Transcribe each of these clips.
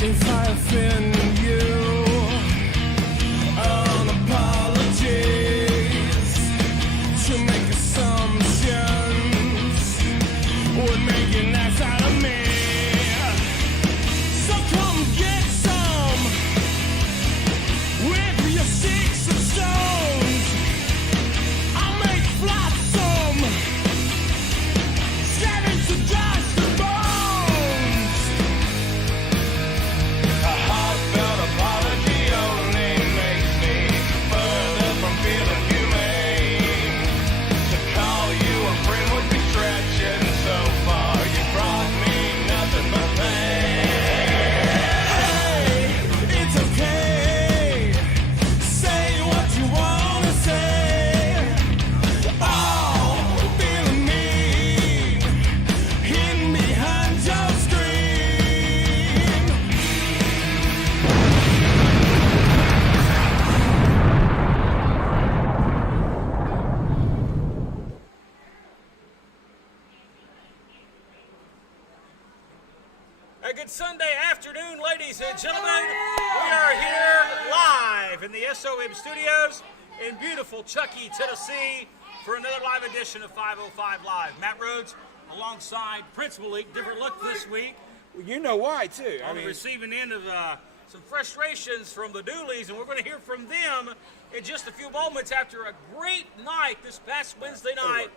if I offend you. An apologies to make assumptions would make an ass out of me. So come get some with your sticks and stones. I'll make flotsam, scattering to dust and bones. A heartfelt apology only makes me further from feeling humane. To call you a friend would be stretching so far. You brought me nothing but pain. Hey, it's okay. Say what you wanna say. Oh, feeling mean, hidden behind your screen. A good Sunday afternoon, ladies and gentlemen. We are here live in the SOM studios in beautiful Chuckey, Tennessee for another live edition of 505 Live. Matt Rhodes alongside Principal League. Different look this week Well, you know why, too. on the receiving end of some frustrations from the Dooleys, and we're going to hear from them in just a few moments after a great night this past Wednesday night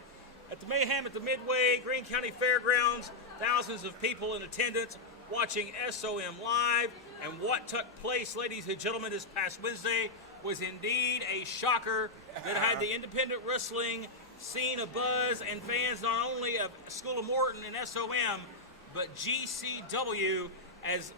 at the Mayhem at the Midway Greene County Fairgrounds. Thousands of people in attendance watching SOM live, and what took place, ladies and gentlemen, this past Wednesday was indeed a shocker that had the independent wrestling scene abuzz and fans not only of School of Morton and SOM, but GCW, as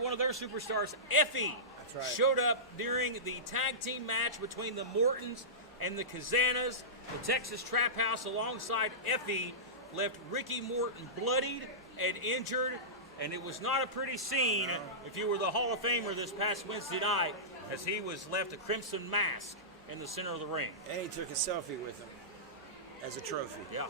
one of their superstars, Effie, right. showed up during the tag team match between the Mortons and the Kazanas. The Texas Trap House alongside Effie left Ricky Morton bloodied and injured, and it was not a pretty scene if you were the Hall of Famer this past Wednesday night, as he was left a crimson mask in the center of the ring. And he took a selfie with him as a trophy. Yeah.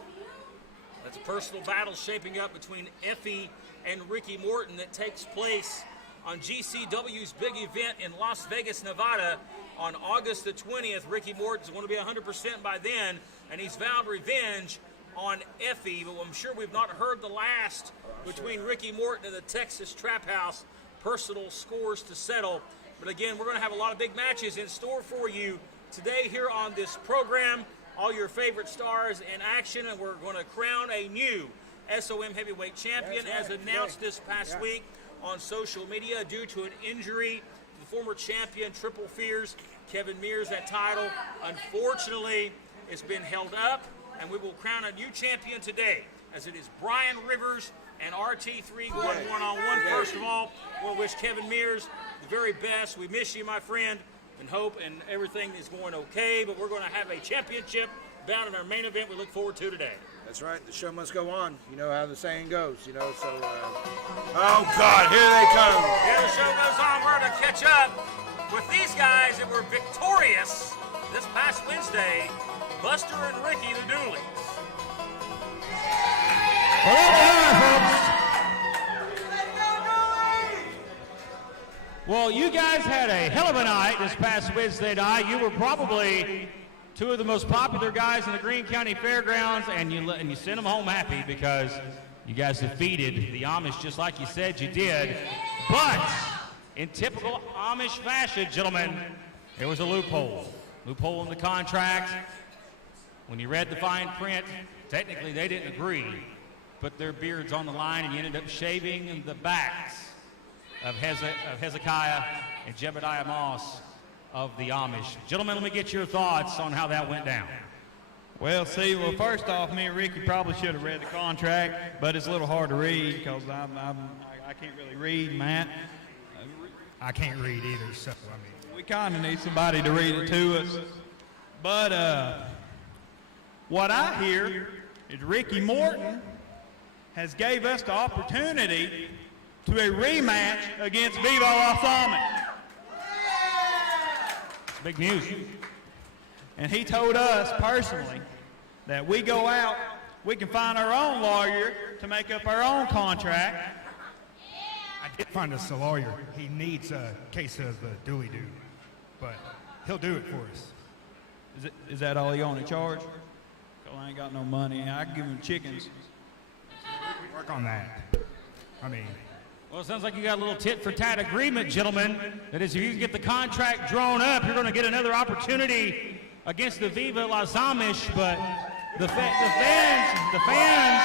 That's a personal battle shaping up between Effie and Ricky Morton that takes place on GCW's big event in Las Vegas, Nevada on August the 20th. Ricky Morton's going to be 100% by then, and he's vowed revenge on Effie, but I'm sure we've not heard the last between Ricky Morton and the Texas Trap House. Personal scores to settle. But again, we're going to have a lot of big matches in store for you today here on this program. All your favorite stars in action, and we're going to crown a new SOM heavyweight champion as announced this past week on social media due to an injury to the former champion Triple Fears, Kevin Mears. That title, unfortunately, has been held up, and we will crown a new champion today, as it is Brian Rivers and RT3 going one-on-one. First of all, I want to wish Kevin Mears the very best. We miss you, my friend, and hope and everything is going okay, but we're going to have a championship bout in our main event we look forward to today. That's right. The show must go on. You know how the saying goes, so... Oh, God, here they come. Yeah, the show goes on. We're going to catch up with these guys that were victorious this past Wednesday, Buster and Ricky the Dooleys. Well, you guys had a hell of a night this past Wednesday night. You were probably two of the most popular guys in the Greene County Fairgrounds, and you sent them home happy because you guys defeated the Amish just like you said you did. But in typical Amish fashion, gentlemen, there was a loophole. Loophole in the contract. When you read the fine print, technically they didn't agree. Put their beards on the line, and you ended up shaving the backs of Hezekiah and Jebediah Moss of the Amish. Gentlemen, let me get your thoughts on how that went down. Well, first off, me and Ricky probably should have read the contract, but it's a little hard to read because I can't really read, Matt. I can't read either, so I mean. We kind of need somebody to read it to us. But what I hear is Ricky Morton has gave us the opportunity to a rematch against Vivo Las Amish. It's big news. And he told us personally that we go out, we can find our own lawyer to make up our own contract, I did find us a lawyer. He needs a case of dooley doo, but he'll do it for us. Is that all you want to charge? 'Cause I ain't got no money. I can give him chickens. Work on that. I mean, Well, it sounds like you got a little tit-for-tat agreement, gentlemen. That is, if you can get the contract drawn up, you're going to get another opportunity against the Viva Las Amish. But the fans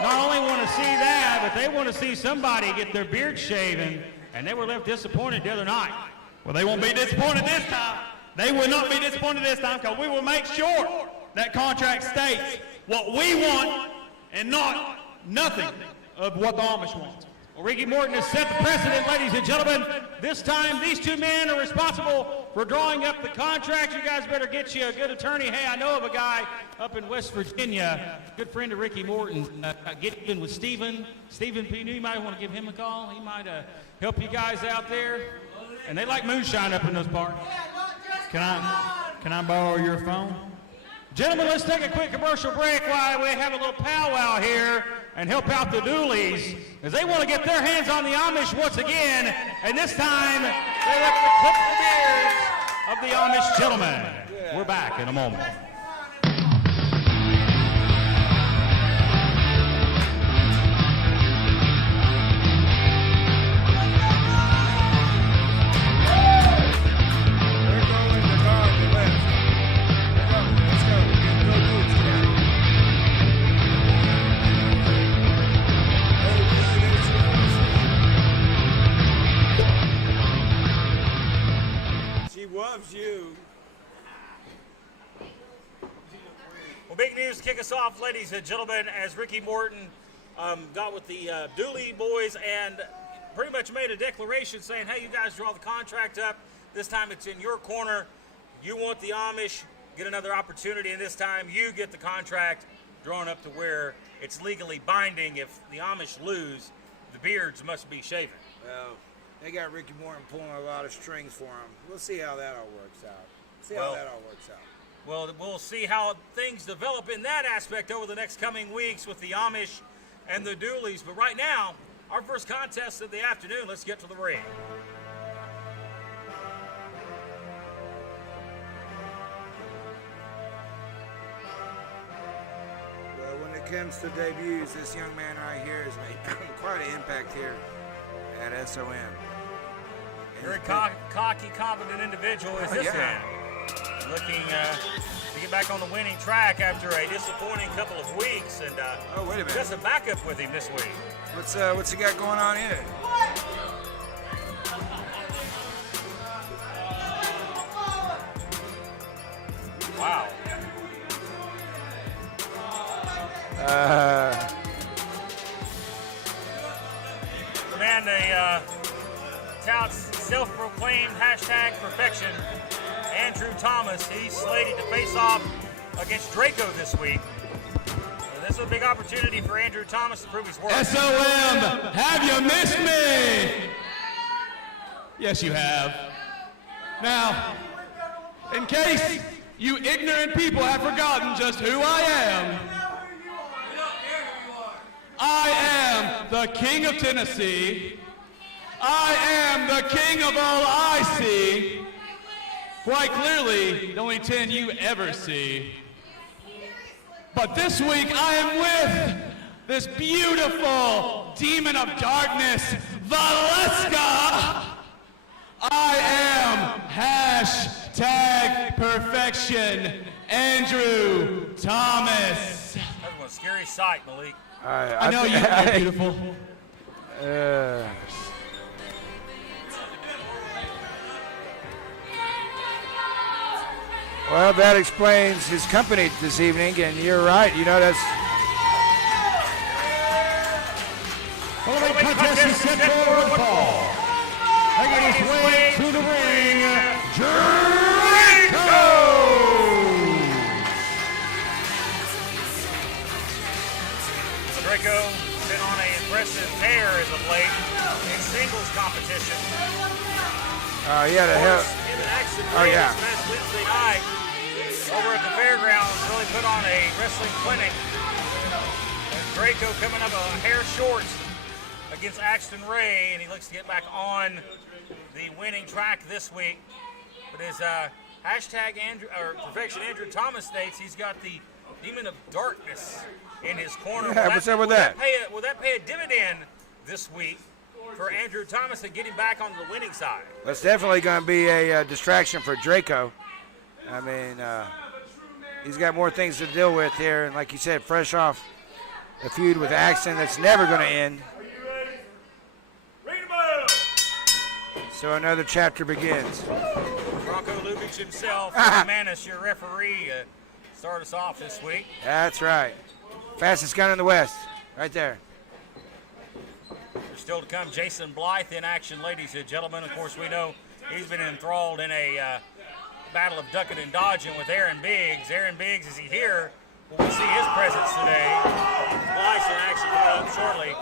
not only want to see that, but they want to see somebody get their beard shaven, and they were left disappointed the other night. Well, they won't be disappointed this time. They will not be disappointed this time because we will make sure that contract states what we want and not nothing of what the Amish want. Well, Ricky Morton has set the precedent, ladies and gentlemen. This time, these two men are responsible for drawing up the contract. You guys better get you a good attorney. Hey, I know of a guy up in West Virginia, good friend of Ricky Morton. Get in with Stephen Pinu. You might want to give him a call. He might help you guys out there. And they like moonshine up in those parts. Can I borrow your phone? Gentlemen, let's take a quick commercial break while we have a little powwow here and help out the Dooleys, as they want to get their hands on the Amish once again, and this time they look to clip the beards of the Amish gentlemen. We're back in a moment. Loves you. Well, big news to kick us off, ladies and gentlemen, as Ricky Morton got with the Dooley boys and pretty much made a declaration saying, hey, you guys draw the contract up. This time it's in your corner. You want the Amish, get another opportunity, and this time you get the contract drawn up to where it's legally binding. If the Amish lose, the beards must be shaven. Well, they got Ricky Morton pulling a lot of strings for them. We'll see how that all works out. Well, we'll see how things develop in that aspect over the next coming weeks with the Amish and the Dooleys. But right now, our first contest of the afternoon, let's get to the ring. Well, when it comes to debuts, this young man right here has made quite an impact here at SOM. Very cocky, confident individual is this man. Looking to get back on the winning track after a disappointing couple of weeks. And oh, wait a minute. Just a backup with him this week. What's he got going on here? Wow. The man, the touts self-proclaimed #perfection, Andrew Thomas. He's slated to face off against Draco this week. So this is a big opportunity for Andrew Thomas to prove his worth. SOM, have you missed me? Yes, you have. Now, in case you ignorant people have forgotten just who I am, I am the King of Tennessee. I am the king of all I see. Quite clearly, the only 10 you ever see. But this week I am with this beautiful demon of darkness, Valeska. I am #perfection, Andrew Thomas. That was a scary sight, Malik. I know you're beautiful. Well, that explains his company this evening, and you're right. You know, that's... Following contest is set for one fall. Making his way to the ring, Draco! Draco been on an impressive tear as of late in singles competition. Yeah, the hell... In the action yeah. this past Wednesday night over at the fairgrounds, really put on a wrestling clinic. And Draco coming up a hair short against Axton Ray, and he looks to get back on the winning track this week. But his hashtag Perfection Andrew Thomas states he's got the Demon of Darkness in his corner. Yeah, what's up with that? Will that pay a dividend this week for Andrew Thomas and get him back on the winning side? That's definitely going to be a distraction for Draco. I mean, he's got more things to deal with here, and like you said, fresh off a feud with Axton that's never going to end. So another chapter begins. Bronco Lubich himself, Manis, your referee, start us off this week. That's right. Fastest gun in the West, right there. There's still to come Jason Blythe in action, ladies and gentlemen. Of course, we know he's been enthralled in a battle of ducking and dodging with Aaron Biggs. Aaron Biggs, is he here? Well, we'll see his presence today. Blythe's in action coming up shortly.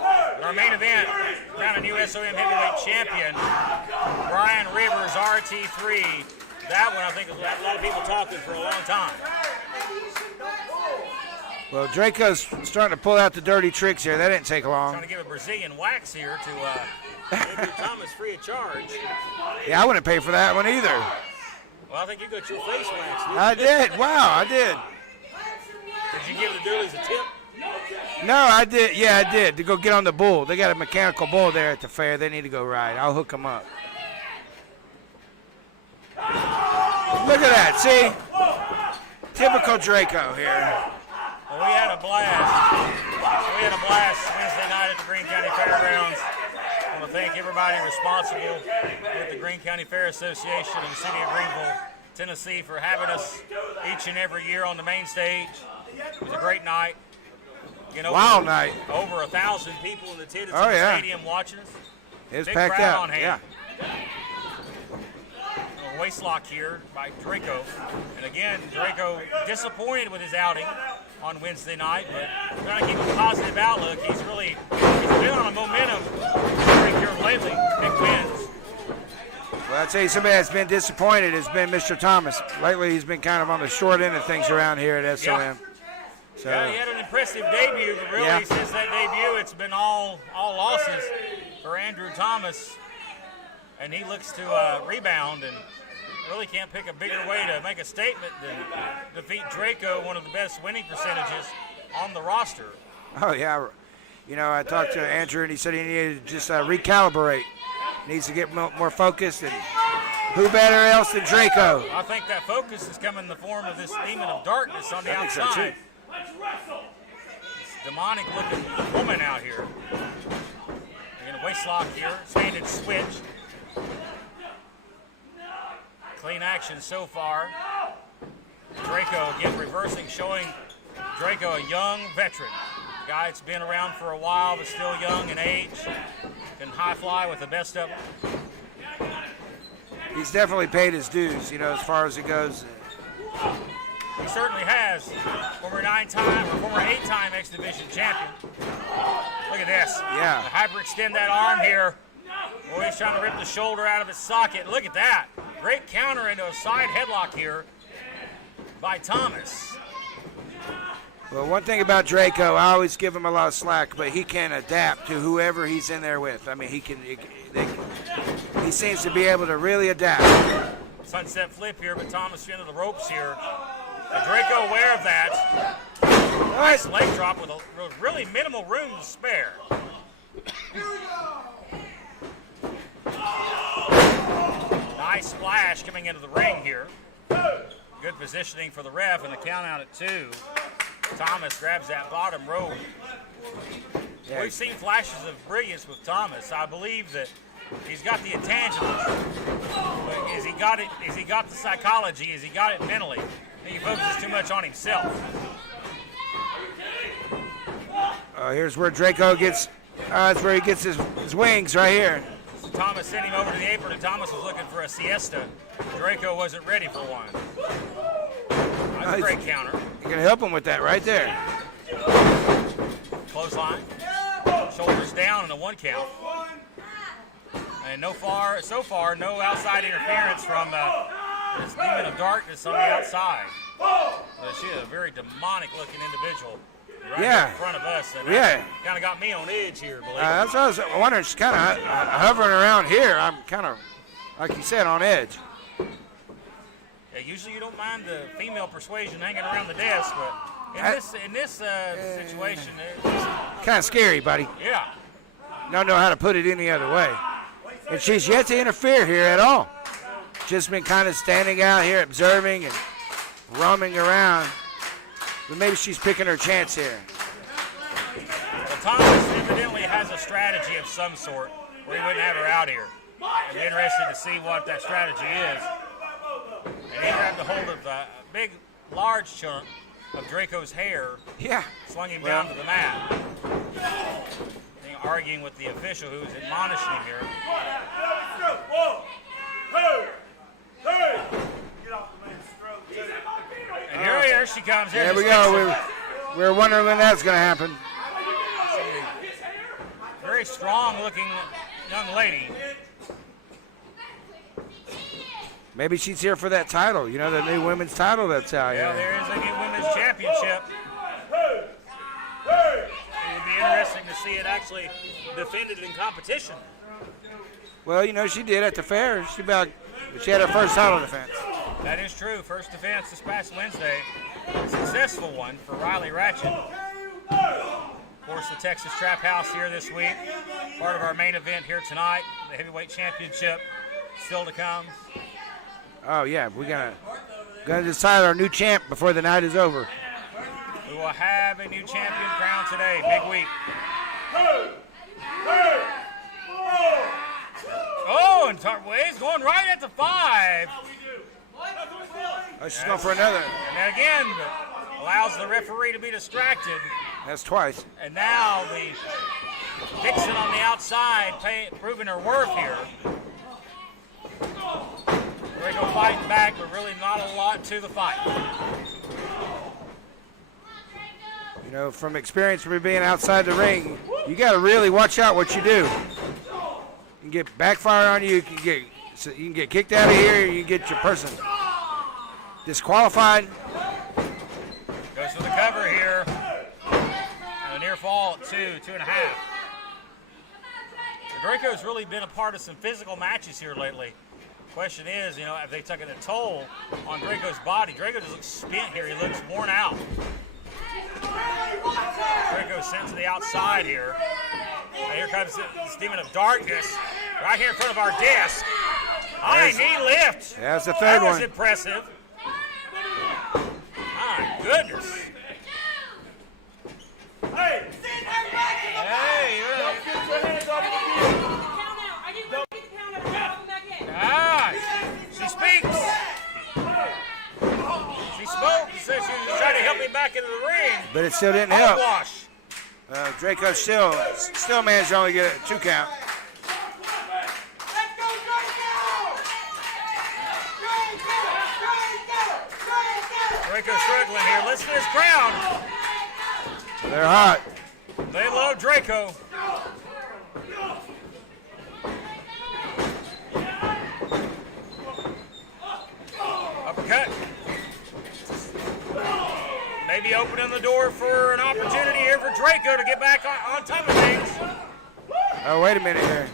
Our main event, crown a new SOM heavyweight champion, Brian Rivers, RT3. That one, I think, has had a lot of people talking for a long time. Well, Draco's starting to pull out the dirty tricks here. That didn't take long. Trying to give a Brazilian wax here to Andrew Thomas free of charge. Yeah, I wouldn't pay for that one either. Well, I think you got your face waxed. I did. Wow, I did. Did you give the doolies a tip? No, I did. Yeah, I did. To go get on the bull. They got a mechanical bull there at the fair. They need to go ride. I'll hook them up. Look at that. See? Typical Draco here. Well, we had a blast. Wednesday night at the Greene County Fairgrounds. I want to thank everybody responsible with the Greene County Fair Association and the City of Greenville, Tennessee, for having us each and every year on the main stage. It was a great night. Wild night. Over 1,000 people in the Tennessee Stadium watching us. It was Big packed crowd out. on hand. A waist lock here by Draco. And again, Draco disappointed with his outing on Wednesday night, but trying to keep a positive outlook. He's been on a momentum streak here lately. Big wins. Well, I'd say somebody that's been disappointed has been Mr. Thomas. Lately, he's been kind of on the short end of things around here at SOM. Yeah. So, Yeah, he had an impressive debut, but really since that debut, it's been all losses for Andrew Thomas, and he looks to rebound and really can't pick a bigger way to make a statement than defeat Draco, one of the best winning percentages on the roster. Oh, yeah. You know, I talked to Andrew, and he said he needed to just recalibrate. Needs to get more focused, and who better else than Draco? I think that focus is coming in the form of this demon of darkness on the outside. So too. This demonic-looking woman out here. Again, a waist lock here, standing switch. Clean action so far. Draco again reversing, showing Draco a young veteran. Guy that's been around for a while but still young in age. Can high fly with the best of them. He's definitely paid his dues, you know, as far as it goes. He certainly has. Former 8-time X Division champion. Look at this. Yeah. The hyperextend that arm here. Boy, he's trying to rip the shoulder out of its socket. Look at that. Great counter into a side headlock here by Thomas. Well, one thing about Draco, I always give him a lot of slack, but he can adapt to whoever he's in there with. I mean, he seems to be able to really adapt. Sunset flip here, but Thomas into the ropes here. And Draco aware of that. Nice leg drop with really minimal room to spare. Nice splash coming into the ring here. Good positioning for the ref, and the count out at 2. Thomas grabs that bottom rope. Yeah. We've seen flashes of brilliance with Thomas. I believe that he's got the intangibles. But has he got it? Has he got the psychology? Has he got it mentally? I think he focuses too much on himself. Here's where Draco gets. That's where he gets his wings right here. So Thomas sent him over to the apron, and Thomas was looking for a siesta. Draco wasn't ready for one. That's a great counter. You're going to help him with that right there. Clothesline. Shoulders down and a 1 count. And so far, no outside interference from this demon of darkness on the outside. She is a very demonic-looking individual. right Yeah. in front of us. And Yeah. kind of got me on edge here, believe it. That's what I was wondering. She's kind of hovering around here. I'm kind of, like you said, on edge. Yeah, usually you don't mind the female persuasion hanging around the desk, but in this situation, it's Kind of scary, buddy. yeah. Don't know how to put it any other way. And she's yet to interfere here at all. Just been kind of standing out here, observing and roaming around. But maybe she's picking her chance here. Well, Thomas evidently has a strategy of some sort where he wouldn't have her out here. I'm interested to see what that strategy is. And he grabbed a hold of a big, large chunk of Draco's hair, Yeah. slung him down to the mat. Arguing with the official who's admonishing him here. And here she comes. There we go. We were wondering when that's going to happen. Very strong-looking young lady. Maybe she's here for that title. You know, the new women's title that's out Yeah, here. there is a new women's championship. It would be interesting to see it actually defended in competition. Well, you know, she did at the fair. She had her first title defense. That is true. First defense this past Wednesday. A successful one for Riley Ratchet. Of course, the Texas Trap House here this week. Part of our main event here tonight. The heavyweight championship still to come. Oh, yeah. We're gonna decide our new champ before the night is over. We will have a new champion crowned today. Big week. Oh, and Tarway's going right at the 5. Oh, she's going for another. And again, allows the referee to be distracted. That's twice. And now the Dixon on the outside proving her worth here. Draco fighting back, but really not a lot to the fight. You know, from experience from being outside the ring, you got to really watch out what you do. You can get backfire on you. You can get kicked out of here. You can get your person disqualified. Goes for the cover here. And a near fall at 2.5. Draco's really been a part of some physical matches here lately. Question is, you know, have they taken a toll on Draco's body? Draco just looks spent here. He looks worn out. Draco sent to the outside here. And here comes this demon of darkness right here in front of our desk. High knee lift. That's the third That was one. impressive. My goodness. Hey, she speaks. She spoke. She said she was trying to help me back into the ring. But it still didn't help. Wash. Draco still managed to only get a 2 count. Draco struggling here. Listen to this crowd. They're hot. They love Draco. Uppercut. Maybe opening the door for an opportunity here for Draco to get back on top of things. Oh, wait a minute here.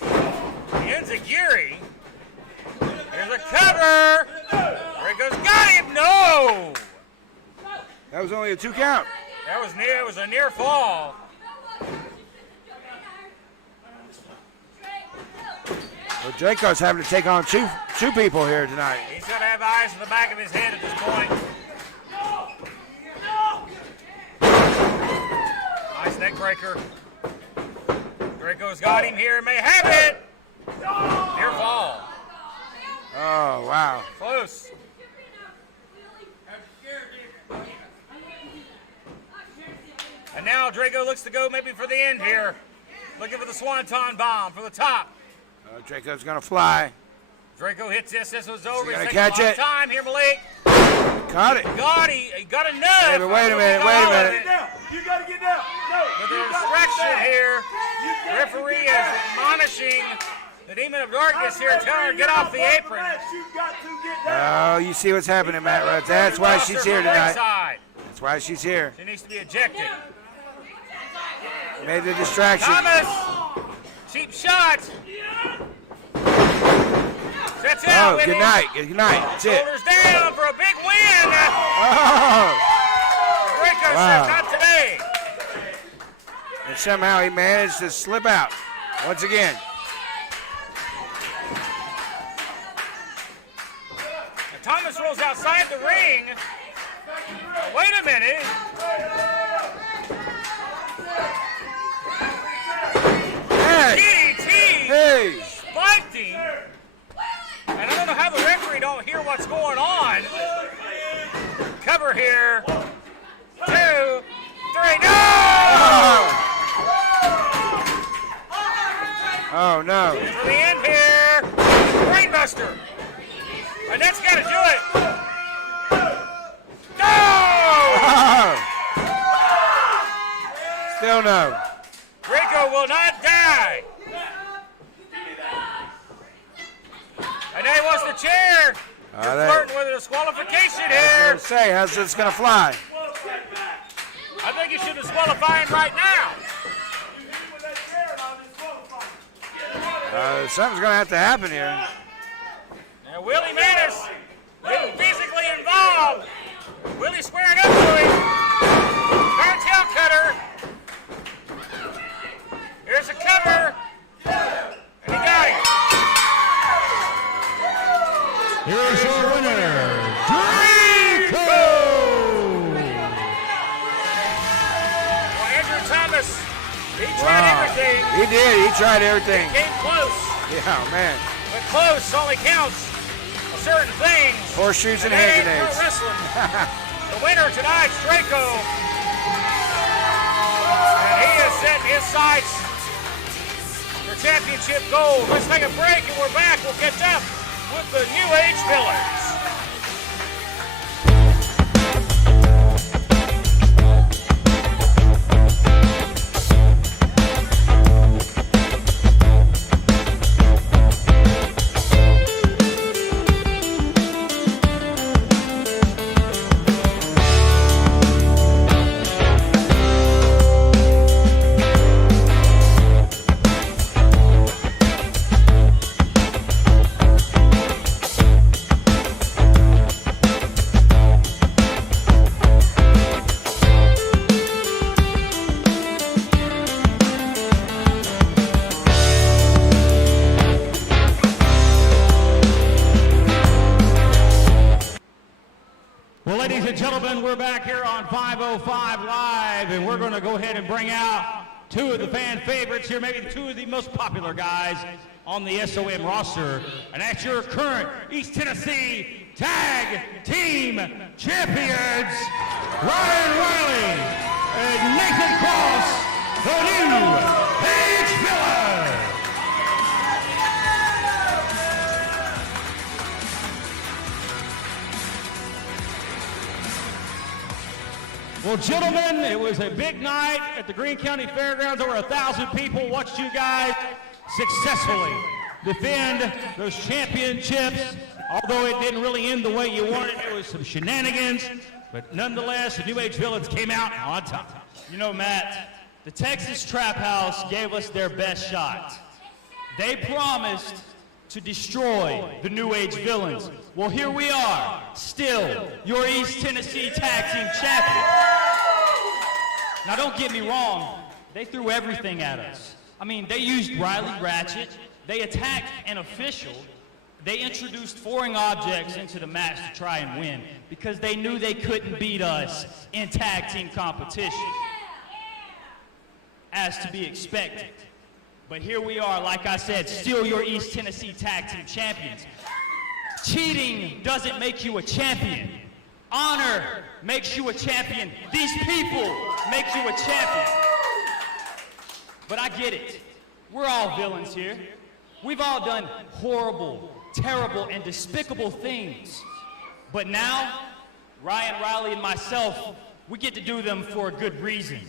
Enziguri. Here's a cover. Draco's got him. No. That was only a 2 count. That was near. It was a near fall. Well, Draco's having to take on two people here tonight. He's going to have eyes in the back of his head at this point. Nice neck breaker. Draco's got him here. May have it. Near fall. Oh, wow. Close. And now Draco looks to go maybe for the end here. Looking for the Swanton bomb for the top. Draco's going to fly. Draco hits this. This was over. He's gonna taking catch a lot it. of time here, Malik. Got it. He got enough. Hey, but wait a minute. You gotta get down. No. With the distraction here, referee is admonishing the Demon of Darkness here, telling her to get off the apron. You got to get down. Oh, you see what's happening, Matt Rhodes. That's why she's here tonight. That's why she's here. She needs to be ejected. Made the distraction. Thomas! Cheap shot! Sets out. Oh, good night. Good night. That's it. Shoulders down for a big win. Oh! Draco Wow. said not today. And somehow he managed to slip out once again. And Thomas rolls outside the ring. Wait a minute. Hey! DDT Hey! spiked him. And I don't know how the referee don't hear what's going on. Cover here. 1, 2, 3, no! Oh, no. For the end here. Brainbuster. And that's got to do it. No! Oh. Still no. Draco will not die. And now he wants the chair. You're that- flirting with a disqualification I was here. gonna say, how's this gonna fly? I think you should disqualify him right now. Something's gonna have to happen here. Now Willie Manis getting physically involved. Willie squaring up to him. Tail cutter. Here's a cover. And he got him. Here is your winner, Draco! Well, Andrew Thomas, he tried everything. He did. He tried everything. Came close. Yeah, man. But close only counts for certain things. Horseshoes and That hand ain't pro grenades. wrestling. The winner tonight's Draco. And he is setting his sights for championship gold. Let's take a break and we're back. We'll catch up with the New Age Villains. Well, ladies and gentlemen, we're back here on 505 Live, and we're going to go ahead and bring out two of the fan favorites here, maybe two of the most popular guys on the SOM roster. And that's your current East Tennessee Tag Team Champions, Ryan Riley and Nathan Cross, the New Age Villains. Well, gentlemen, it was a big night at the Greene County Fairgrounds. Over 1,000 people watched you guys successfully defend those championships. Although it didn't really end the way you wanted, it was some shenanigans. But nonetheless, the New Age Villains came out on top. You know, Matt, the Texas Trap House gave us their best shot. They promised to destroy the New Age Villains. Well, here we are, still your East Tennessee Tag Team Champions. Now, don't get me wrong, they threw everything at us. I mean, they used Riley Ratchet, they attacked an official, they introduced foreign objects into the match to try and win because they knew they couldn't beat us in tag team competition, as to be expected. But here we are, like I said, still your East Tennessee Tag Team Champions. Cheating doesn't make you a champion. Honor makes you a champion. These people make you a champion. But I get it. We're all villains here. We've all done horrible, terrible, and despicable things. But now, Ryan Riley and myself, we get to do them for a good reason.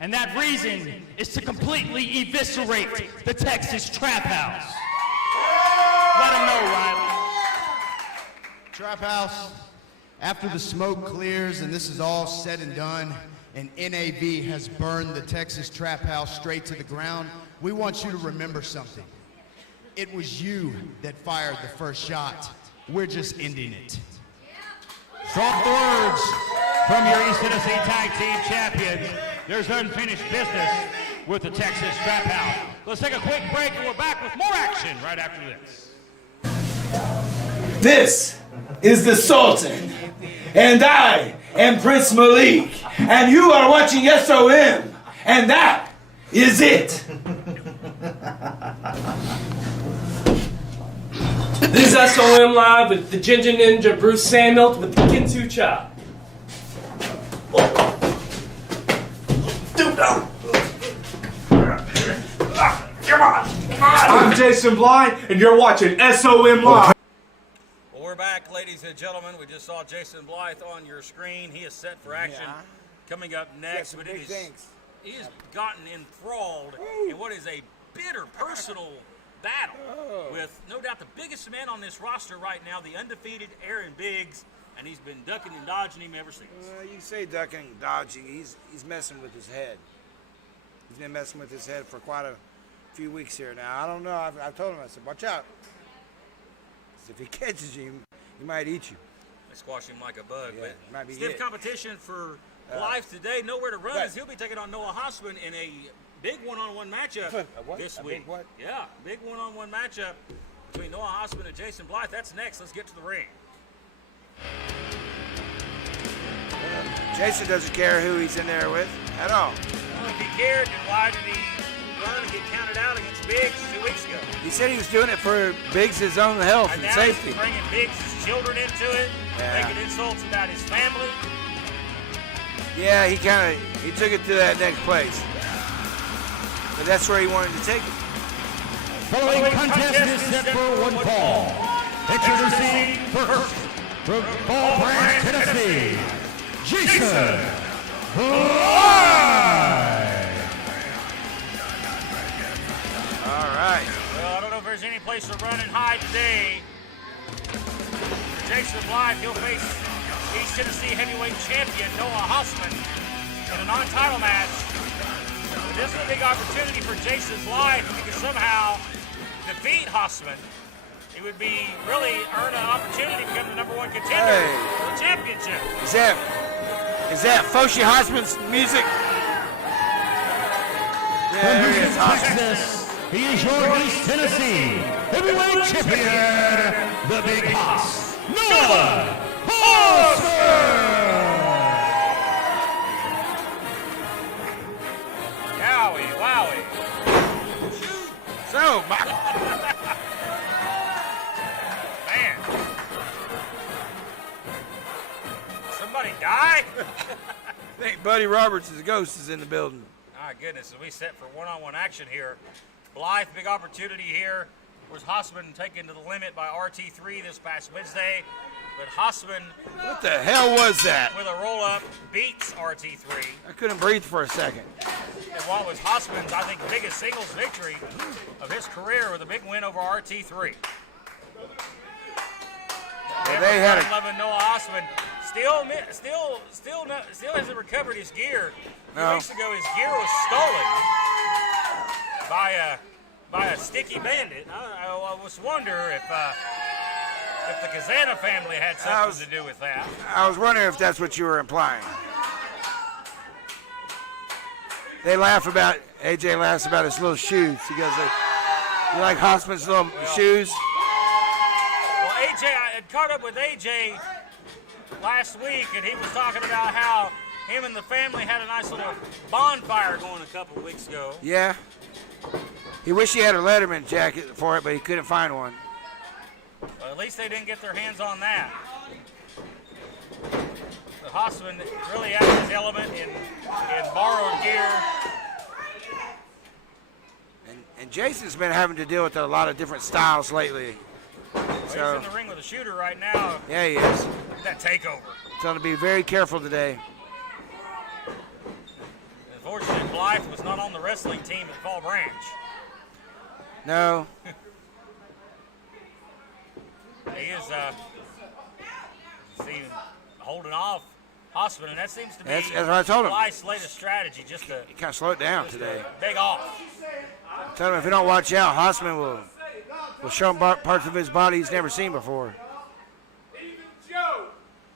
And that reason is to completely eviscerate the Texas Trap House. Let them know, Riley. Trap House, After the smoke clears and this is all said and done, and NAV has burned the Texas Trap House straight to the ground, we want you to remember something. It was you that fired the first shot. We're just ending it. Strong words from your East Tennessee Tag Team Champions. There's unfinished business with the Texas Trap House. Let's take a quick break and we're back with more action right after this. This is the Sultan, and I am Prince Malik, and you are watching SOM, and that is it. This is SOM Live with the Ginger Ninja Bruce Samuel with the Kinsu Chop. Come on. I'm Jason Blythe, and you're watching SOM Live. Well, we're back, ladies and gentlemen. We just saw Jason Blythe on your screen. He is set for action. Coming up next, but he has gotten enthralled in what is a bitter personal battle with no doubt the biggest man on this roster right now, the undefeated Aaron Biggs, and he's been ducking and dodging him ever since. You say ducking and dodging, he's messing with his head. He's been messing with his head for quite a few weeks here now. I don't know. I've told him, I said, watch out. If he catches you, he might eat you. They squash him like a bug. Yeah, might be but stiff it. competition for Blythe today. Nowhere to run as he'll be taking on Noah Hossman in a big one-on-one matchup this week. Big what? Yeah, big one-on-one matchup between Noah Hossman and Jason Blythe. That's next. Let's get to the ring. Jason doesn't care who he's in there with at all. Well, if he cared, then why did he run and get counted out against Biggs 2 weeks ago? He said he was doing it for Biggs' own health and now safety. He's bringing Biggs' children into it, making insults about his family. Yeah, he took it to that next place. But that's where he wanted to take it. Following contest is set for one fall. Introducing first from Fall Branch, Tennessee, Jason Blythe. All right. Well, I don't know if there's any place to run and hide today. Jason Blythe, he'll face East Tennessee heavyweight champion Noah Hossman in a non-title match. But this is a big opportunity for Jason Blythe if he can somehow defeat Hossman. It would be really earn an opportunity to become the #1 contender for the championship. Is that Foshi Hossman's music? From Houston, Texas, he is your East Tennessee heavyweight champion, the Big Hoss, Noah Hossman. Yowie, wowie. So, Man. Somebody die? I think Buddy Roberts' ghost is in the building. My goodness, as we set for one-on-one action here. Blythe, big opportunity here. Was Hossman taken to the limit by RT3 this past Wednesday, but Hossman, What the hell was that? with a roll-up, beats RT3. I couldn't breathe for a second. And what was Hossman's, I think, biggest singles victory of his career with a big win over RT3. Yeah, they had loving Noah Hossman. Still hasn't recovered his gear. A few weeks ago, his gear was stolen by a sticky bandit. I was wondering if the Kazana family had something to do with that. I was wondering if that's what you were implying. They laugh about, AJ laughs about his little shoes. He goes, you like Hossman's little shoes? Well, AJ, I had caught up with AJ last week, and he was talking about how him and the family had a nice little bonfire going a couple of weeks ago. Yeah. He wished he had a Letterman jacket for it, but he couldn't find one. Well, at least they didn't get their hands on that. But Hossman really out of his element in borrowed gear. And Jason's been having to deal with a lot of different styles lately. Well, he's in the ring with a shooter right now. Yeah, he is. Look at that takeover. So to be very careful today. Unfortunately, Blythe was not on the wrestling team at Fall Branch. No. He is, see, holding off Hossman, and that seems to be That's what I told him. Blythe's latest strategy, just to He kind of slowed down today. big off. Tell him if he don't watch out, Hossman will show him parts of his body he's never seen before. Even Joe,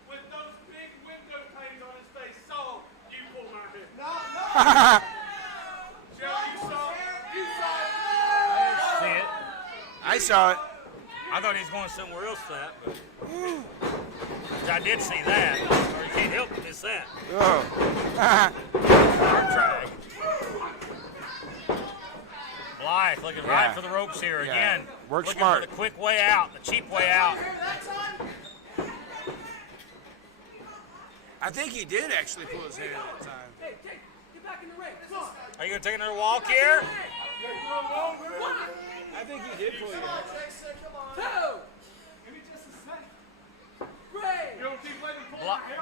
with those big window panes on his face, saw you pull my hair. Joe, you saw it. See it. I saw it. I thought he was going somewhere else for that, but I did see that. Or you can't help but miss that. Oh. Hard drag. Blythe looking right for the ropes here again. Work looking smart. for the quick way out, the cheap way out. I think he did actually pull his hair that time. Are you going to take another walk here? I think he did pull his hair.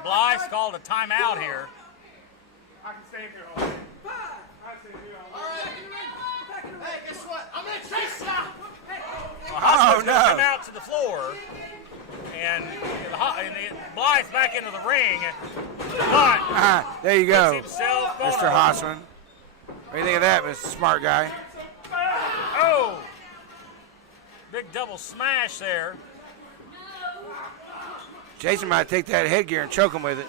Blythe's called a timeout here. I can stand here all day. I can stand here all day. Hey, guess what? I'm gonna chase ya! Hossman's going to come out to the floor, and Blythe's back into the ring. But There you go, himself Mr. vulnerable. Hossman. What do you think of that, Mr. Smart Guy? Oh! Big double smash there. Jason might take that headgear and choke him with it.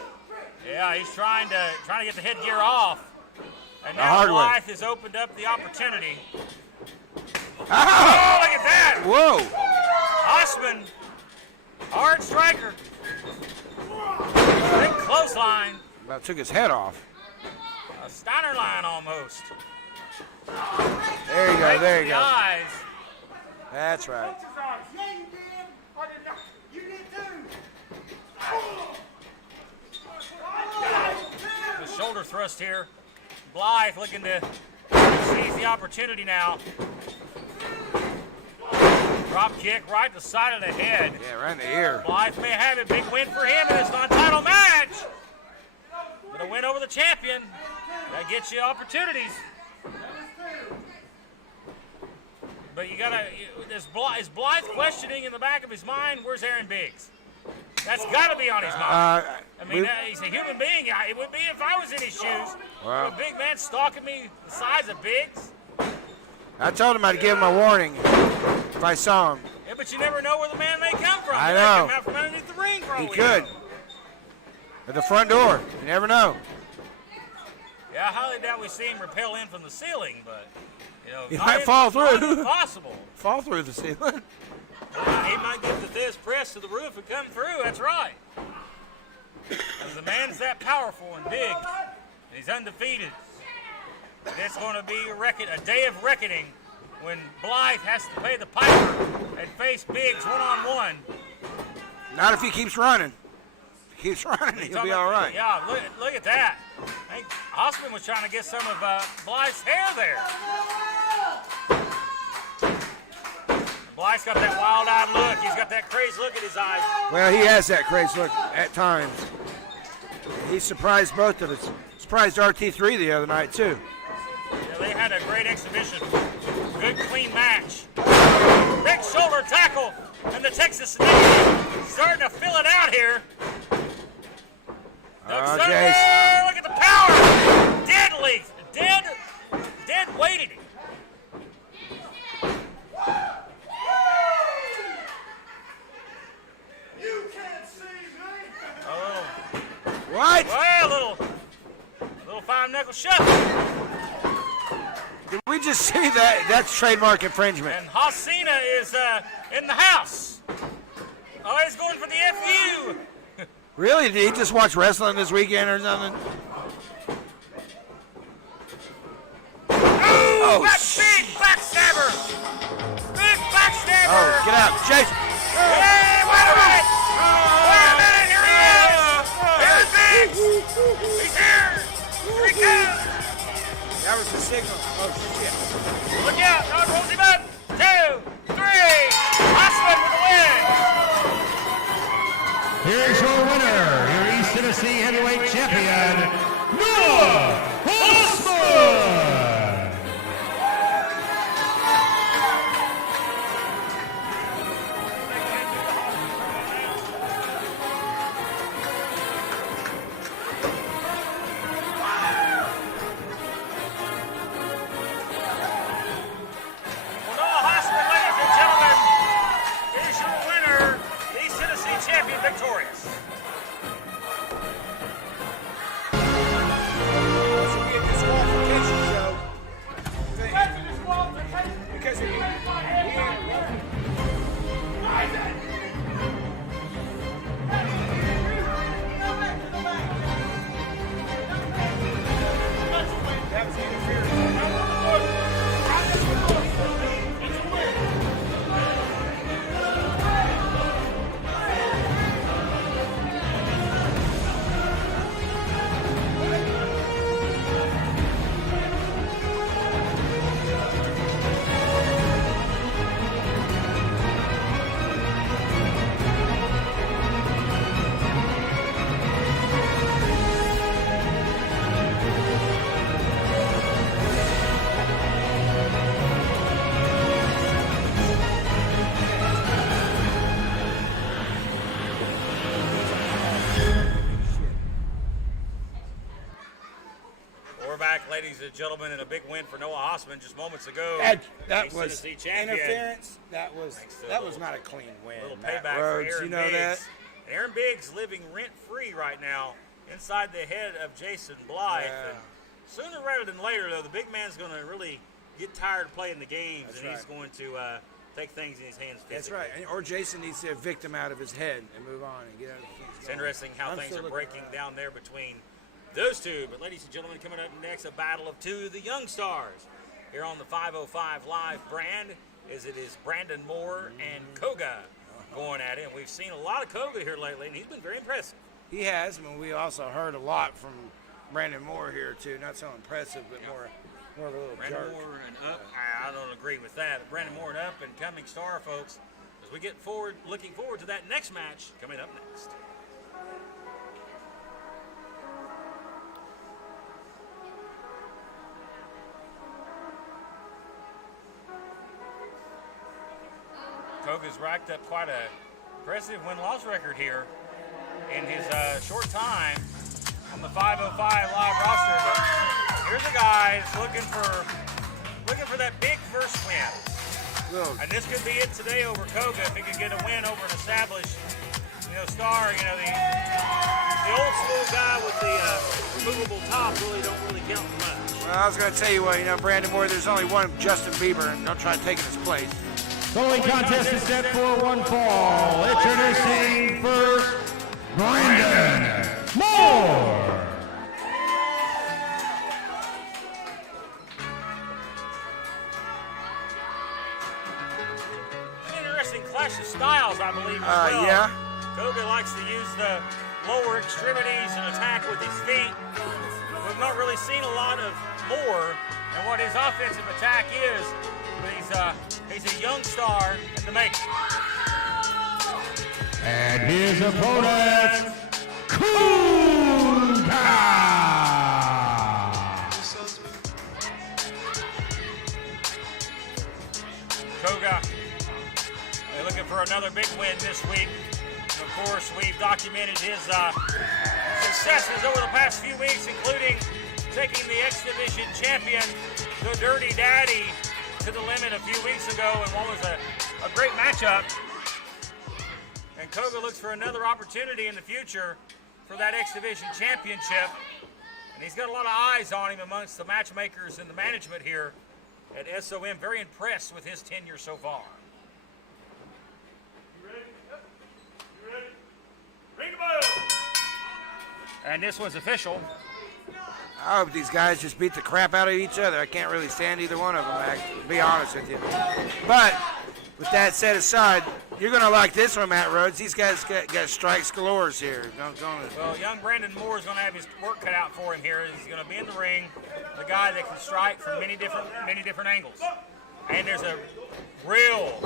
Yeah, he's trying to get the headgear off. And The now hard way. Blythe has opened up the opportunity. Oh! Oh, look at that! Whoa! Hossman, hard striker. Big clothesline. About took his head off. A Steiner line almost. There you go, Right there to you the go. eyes. That's right. Yeah, you did. I did not. You did too. The shoulder thrust here. Blythe looking to seize the opportunity now. Drop kick right to the side of the head. Yeah, right in the ear. Blythe may have a big win for him in this non-title match. But a win over the champion, that gets you opportunities. But you gotta, is Blythe questioning in the back of his mind, where's Aaron Biggs? That's gotta be on his mind. I mean, he's a human being. It would be if I was in his shoes. Wow. A big man stalking me the size of Biggs. I told him I'd give him a warning if I saw him. Yeah, but you never know where the man may come from. I He may know. come out from underneath the ring for all He we could. know. At the front door. You never know. Yeah, I highly doubt we see him rappel in from the ceiling, but He not might fall through. Possible. Fall through the ceiling. He might give the Thiz press to the roof and come through. That's right. 'Cause the man's that powerful and big. And he's undefeated. It's going to be a day of reckoning when Blythe has to pay the piper and face Biggs one-on-one. Not if he keeps running. If he keeps running, he'll be all right. Yeah, look at that. I think Hossman was trying to get some of Blythe's hair there. Blythe's got that wild-eyed look. He's got that crazy look in his eyes. Well, he has that crazy look at times. He surprised both of us. Surprised RT3 the other night, too. Yeah, they had a great exhibition. Good, clean match. Big shoulder tackle, and the Texas Snake starting to fill it out here. Doug Sutter, Jace. look at the power. Dead weighted. You can't see me. What? Well, little five-knuckle shuffle. Did we just see that? That's trademark infringement. And Hassina is in the house. Oh, he's going for the FU. Really? Did he just watch wrestling this weekend or something? Oh, big backstabber. Big backstabber. Oh, get out. Jason. Hey, wait a minute. Wait a minute. Here he is. Here's Biggs. He's here. Here he comes. That was the signal. Oh, shit. Look out. Now rolls him up. 2, 3. Hossman with the win. Here's your winner, your East Tennessee Heavyweight Champion, Noah Hossman! ladies and gentlemen, and a big win for Noah Osman just moments ago. That East was Tennessee champion. interference. That was not a clean win. A little Matt payback Rhodes, for Aaron you know Biggs. that? And Aaron Biggs living rent-free right now inside the head of Jason Blythe. Yeah. And sooner rather than later, though, the big man's going to really get tired of playing the games, That's and he's right. going to take things in his hands physically. That's right. Or Jason needs to evict him out of his head and move on and get out of things. It's interesting how I'm things still are looking breaking around. down there between those two. But ladies and gentlemen, coming up next, a battle of two, the Young Stars. Here on the 505 Live brand, as it is Brandon Moore and Koga going at it. And we've seen a lot of Koga here lately, and he's been very impressive. He has, but we also heard a lot from Brandon Moore here, too. Not so impressive, but more of a little Brandon jerk. Moore and up, I don't agree with that. But Brandon Moore and up and coming star, folks, as we looking forward to that next match coming up next. Koga's racked up quite a impressive win-loss record here in his short time on the 505 Live roster. But here's a guy that's looking for that big first win. And this could be it today over Koga if he could get a win over an established, star. The old school guy with the movable top really don't count for much. Well, I was going to tell you what, Brandon Moore, there's only one Justin Bieber, and don't try taking his place. Following contest is set for one fall. Introducing first, Brandon Moore. An interesting clash of styles, I believe, as well. Yeah. Koga likes to use the lower extremities and attack with his feet. We've not really seen a lot of Moore and what his offensive attack is, but he's a young star in the making. And his opponent, Koga. Koga, they're looking for another big win this week. And of course, we've documented his successes over the past few weeks, including taking the X Division champion, the Dirty Daddy, to the limit a few weeks ago in what was a great matchup. And Koga looks for another opportunity in the future for that X Division championship. And he's got a lot of eyes on him amongst the matchmakers and the management here at SOM. Very impressed with his tenure so far. You ready? Yep. You ready? Ring the bell! And this one's official. I hope these guys just beat the crap out of each other. I can't really stand either one of them, Mac, to be honest with you. But with that set aside, you're going to like this one, Matt Rhodes. These guys got strikes galore here. Well, young Brandon Moore is going to have his work cut out for him here. He's going to be in the ring, the guy that can strike from many different angles. And there's a real...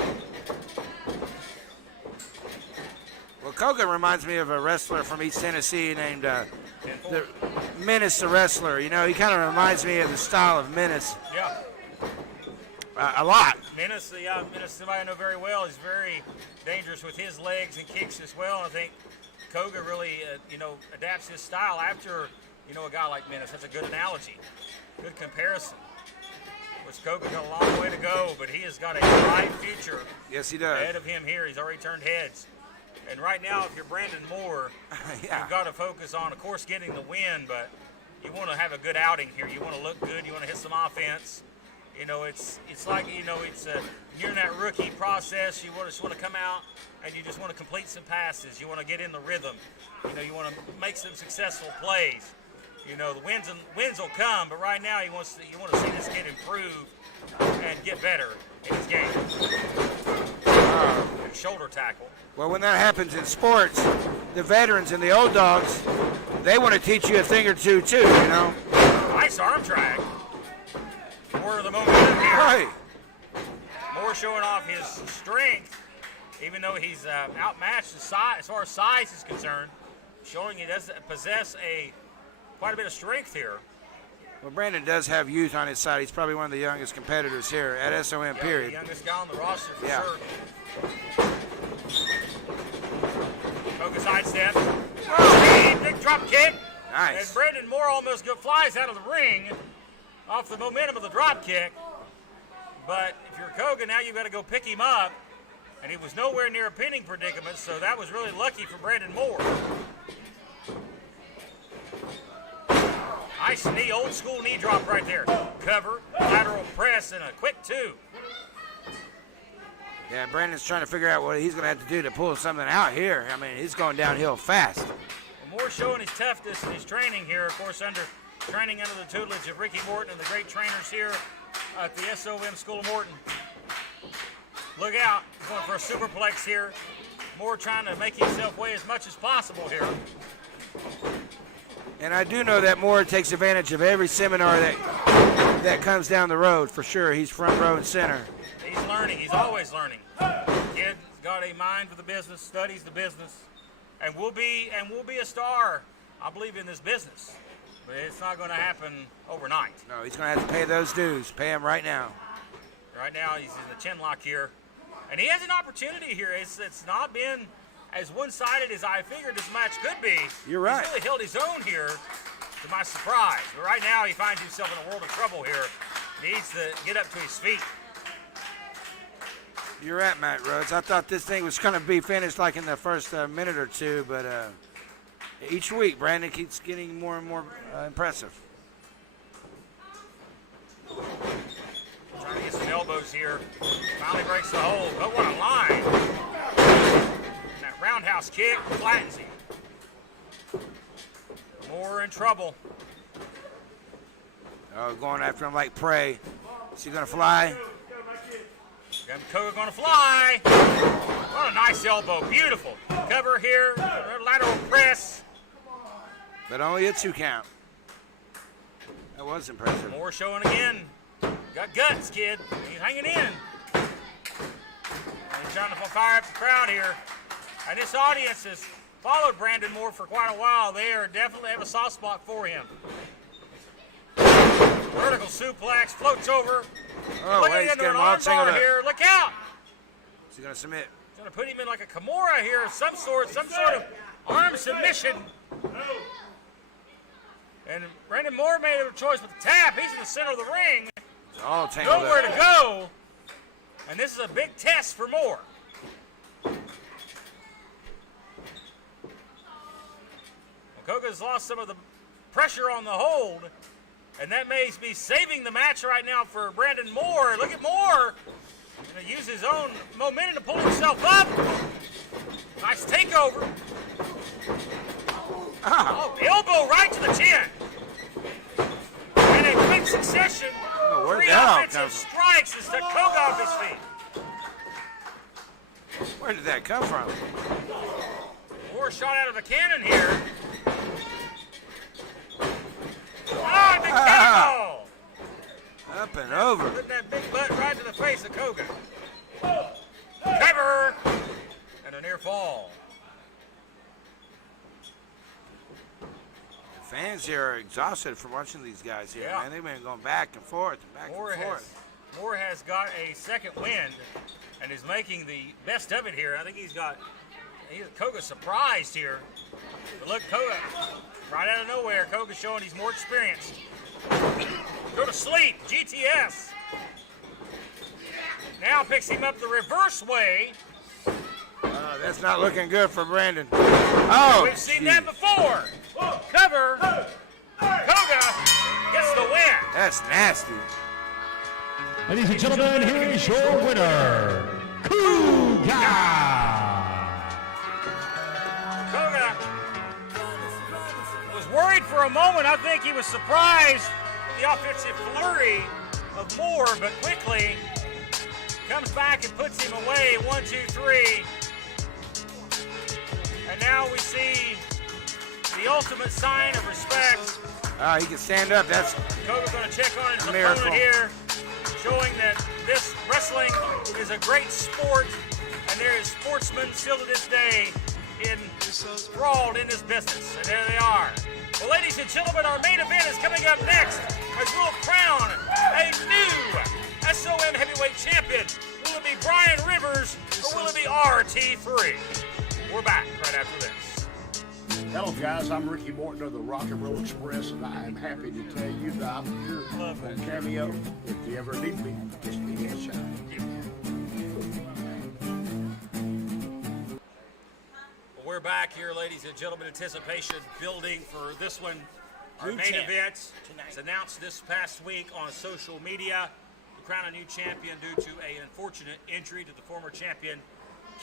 Well, Koga reminds me of a wrestler from East Tennessee named the Menace the Wrestler. He kind of reminds me of the style of Menace. Yeah. A lot. Menace, somebody I know very well, is very dangerous with his legs and kicks as well. And I think Koga really, adapts his style after, a guy like Menace. That's a good analogy, good comparison. Which Koga got a long way to go, but he has got a bright future. Yes, he does. Ahead of him here. He's already turned heads. And right now, if you're Brandon Moore, Yeah. you've got to focus on, of course, getting the win, but you want to have a good outing here. You want to look good. You want to hit some offense. It's like, you're in that rookie process. You just want to come out and you just want to complete some passes. You want to get in the rhythm. You want to make some successful plays. The wins will come, but right now you want to see this kid improve and get better in his game. And shoulder tackle. Well, when that happens in sports, the veterans and the old dogs, they want to teach you a thing or two, too, Nice arm drag. More of the momentum here. Right. More showing off his strength, even though he's outmatched as far as size is concerned, showing he does possess quite a bit of strength here. Well, Brandon does have youth on his side. He's probably one of the youngest competitors here at SOM, period. The youngest guy on the roster for Yeah. sure. Koga sidestep. Big drop kick. Nice. And Brandon Moore almost flies out of the ring. off the momentum of the drop kick. But if you're Koga, now you've got to go pick him up. And he was nowhere near a pinning predicament, so that was really lucky for Brandon Moore. Nice knee, old school knee drop right there. Cover, lateral press, and a quick 2. Yeah, Brandon's trying to figure out what he's going to have to do to pull something out here. I mean, he's going downhill fast. Well, Moore showing his toughness and his training here, of course, training under the tutelage of Ricky Morton and the great trainers here at the SOM School of Morton. Look out, going for a superplex here. Moore trying to make himself weigh as much as possible here. And I do know that Moore takes advantage of every seminar that comes down the road, for sure. He's front row and center. He's learning. He's always learning. Kid's got a mind for the business, studies the business, and will be a star, I believe, in this business. But it's not going to happen overnight. No, he's going to have to pay those dues. Pay him right now. Right now, he's in the chin lock here. And he has an opportunity here. It's not been as one-sided as I figured this match could be. You're right. He's really held his own here, to my surprise. But right now, he finds himself in a world of trouble here. Needs to get up to his feet. You're right, Matt Rhodes. I thought this thing was going to be finished like in the first minute or two, but each week, Brandon keeps getting more and more impressive. Trying to get some elbows here. Finally breaks the hold. But what a line. And that roundhouse kick flattens him. Moore in trouble. Oh, going after him like prey. Is he going to fly? Koga going to fly. What a nice elbow. Beautiful. Cover here. Lateral press. But only a 2 count. That was impressive. Moore showing again. Got guts, kid. He's hanging in. And he's trying to fire up the crowd here. And this audience has followed Brandon Moore for quite a while. They are definitely have a soft spot for him. Vertical suplex, floats over. Oh, Looking wait, he's into getting an him all armbar tangled up. here. Look out! Is he going to submit? He's going to put him in like a Kimura here of some sort of arm submission. And Brandon Moore made a choice with the tap. He's in the center of the ring. It's all tangled Nowhere up. to go. And this is a big test for Moore. Koga's lost some of the pressure on the hold. And that may be saving the match right now for Brandon Moore. Look at Moore. Going to use his own momentum to pull himself up. Nice takeover. Oh, elbow right to the chin. And in quick succession, where'd 3 that all come offensive from? strikes as took Koga off his feet. Where did that come from? Moore shot out of a cannon here. Oh, big cannonball! Up and over. Putting that big butt right to the face of Koga. Cover! And a near fall. The fans here are exhausted from watching these guys here, Yeah. man. They've been going back and forth and back and forth. Moore has got a second wind and is making the best of it here. I think Koga's surprised here. But look, Koga, right out of nowhere, Koga's showing he's more experienced. Go to sleep, GTS. Now picks him up the reverse way. That's not looking good for Brandon. Oh, We've seen that before. Cover. Koga gets the win. That's nasty. Ladies and gentlemen, here is your winner, Koga. Koga was worried for a moment. I think he was surprised at the offensive flurry of Moore, but quickly comes back and puts him away. 1, 2, 3. And now we see the ultimate sign of respect. He can stand up. That's Koga's going to check on his Miracle. opponent here, showing that this wrestling is a great sport, and there is sportsmen still to this day enthralled in this business. And there they are. Well, ladies and gentlemen, our main event is coming up next as we'll crown a new SOM heavyweight champion. Will it be Brian Rivers or will it be RT3? We're back right after this. Hello, guys. I'm Ricky Morton of the Rock and Roll Express, and I am happy to tell you that I'm here on Cameo. If you ever need me, just give me a shout. Well, we're back here, ladies and gentlemen. Anticipation building for this one. Our main event was announced this past week on social media. To crown a new champion due to an unfortunate injury to the former champion,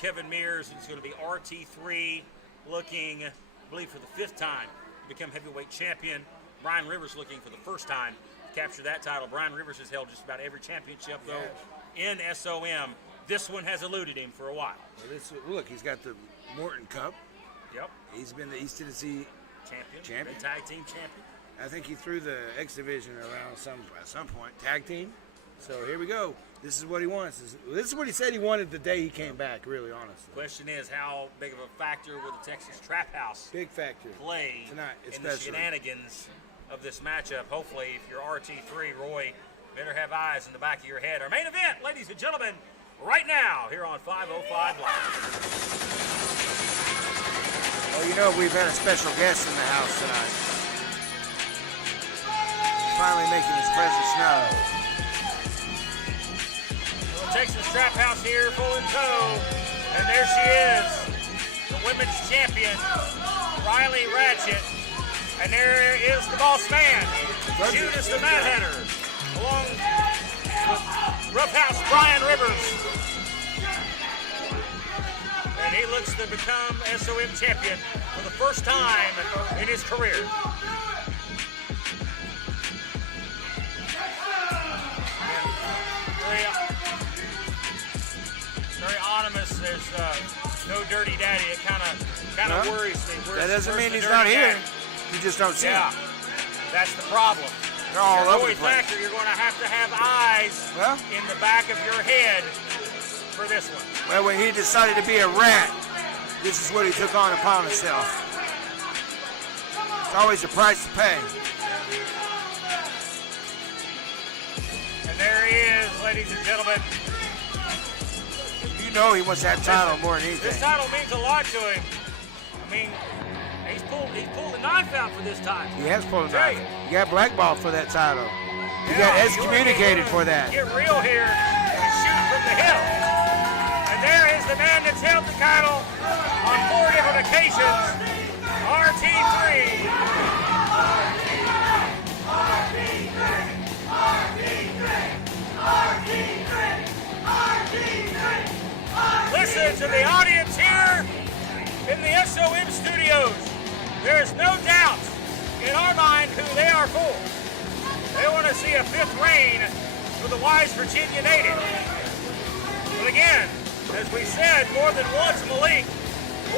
Kevin Mears. It's going to be RT3 looking, I believe, for the 5th time to become heavyweight champion. Brian Rivers looking for the first time to capture that title. Brian Rivers has held just about every championship, though, in SOM. This one has eluded him for a while. Well, look, he's got the Morton Cup. Yep. He's been the East Tennessee champion. The tag team champion. I think he threw the X Division around at some point. Tag team. So here we go. This is what he wants. This is what he said he wanted the day he came back, really, honestly. Question is, how big of a factor will the Texas Trap House play tonight, in the shenanigans of this matchup? Hopefully, if you're RT3, Roy, better have eyes in the back of your head. Our main event, ladies and gentlemen, right now here on 505 Live. Well, you know, we've had a special guest in the house tonight. Finally making his presence known. Texas Trap House here, full in tow, and there she is, the women's champion, Riley Ratchet, and there is the boss man, Judas the Mad Hatter, along with Roughhouse Brian Rivers, and he looks to become SOM champion for the first time in his career. Very anonymous. There's no Dirty Daddy. It kind of worries me. That doesn't mean he's not here. You just don't see him. That's the problem. They're all over the place. Factor, you're going to have eyes in the back of your head for this one. Well, when he decided to be a rat, this is what he took on upon himself. It's always a price to pay. And there he is, ladies and gentlemen. You know he wants that title more than anything. This title means a lot to him. I mean, he's pulled the knife out for this time. He has pulled a knife. He got blackballed for that title. He got excommunicated for that. Get real here and shoot from the hip. And there is the man that's held the title on 4 different occasions, RT3. Listen to the audience here in the SOM studios. There's no doubt in our mind who they are for. They want to see a 5th reign for the wise Virginia native. But again, as we said more than once, Malik,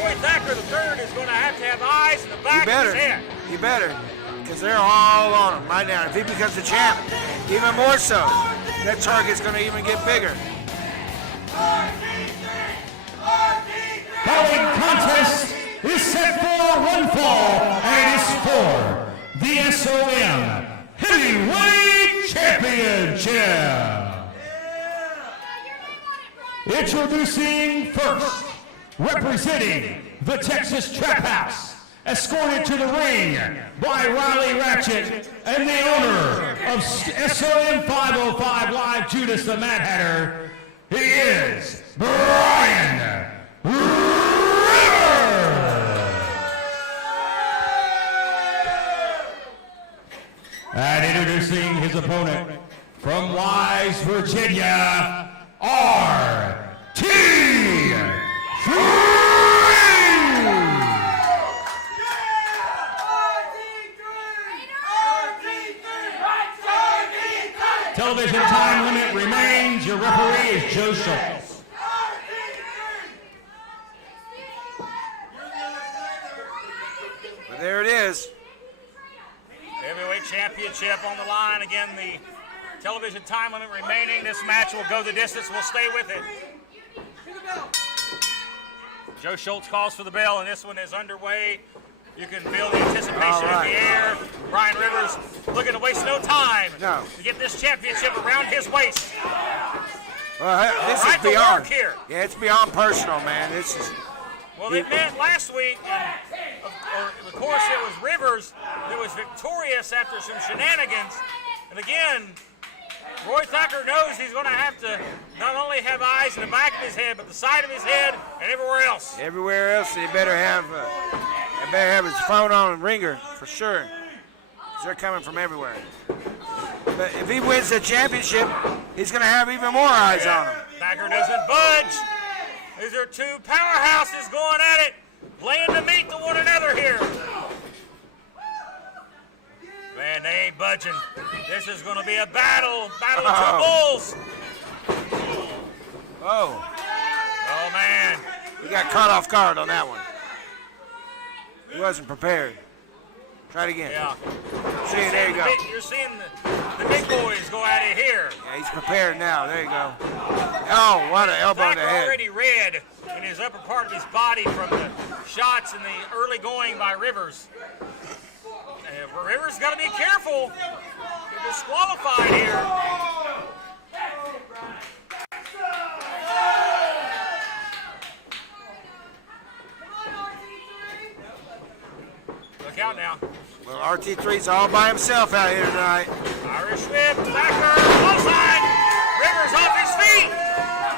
Roy Thacker III is going to have eyes in the back of his head. You better, because they're all on him right now. If he becomes a champ, even more so, that target's going to even get bigger. Following contest is set for one fall, and it is for the SOM Heavyweight Championship. Introducing first, representing the Texas Trap House, escorted to the ring by Riley Ratchet and the owner of SOM 505 Live, Judas the Mad Hatter. He is Brian Rivers. And introducing his opponent from Wise, Virginia, RT3. Television time limit remains. Your referee is Joe Schultz. But there it is. Heavyweight championship on the line. Again, the television time limit remaining. This match will go the distance. We'll stay with it. Joe Schultz calls for the bell, and this one is underway. You can feel the anticipation in the air. Brian Rivers looking to waste no time to get this championship around his waist. Well, this is beyond. Yeah, it's beyond personal, man. This is Well, they met last week, and of course it was Rivers that was victorious after some shenanigans. And again, Roy Thacker knows he's going to have to not only have eyes in the back of his head, but the side of his head and everywhere else. Everywhere else, he better have his phone on ringer for sure. 'Cause they're coming from everywhere. But if he wins the championship, he's going to have even more eyes on him. Thacker doesn't budge. These are two powerhouses going at it, laying the meat to one another here. Man, they ain't budging. This is going to be a battle of two bulls. Oh. Oh, man. He got caught off guard on that one. He wasn't prepared. Try it again. Yeah. See, there you go. You're seeing the big boys go at it here. Yeah, he's prepared now. There you go. Oh, what an elbow in the head. Already red in his upper part of his body from the shots in the early going by Rivers. Rivers got to be careful. Get disqualified here. Look out now. Well, RT3's all by himself out here tonight. Irish whip, Thacker, offside. Rivers off his feet.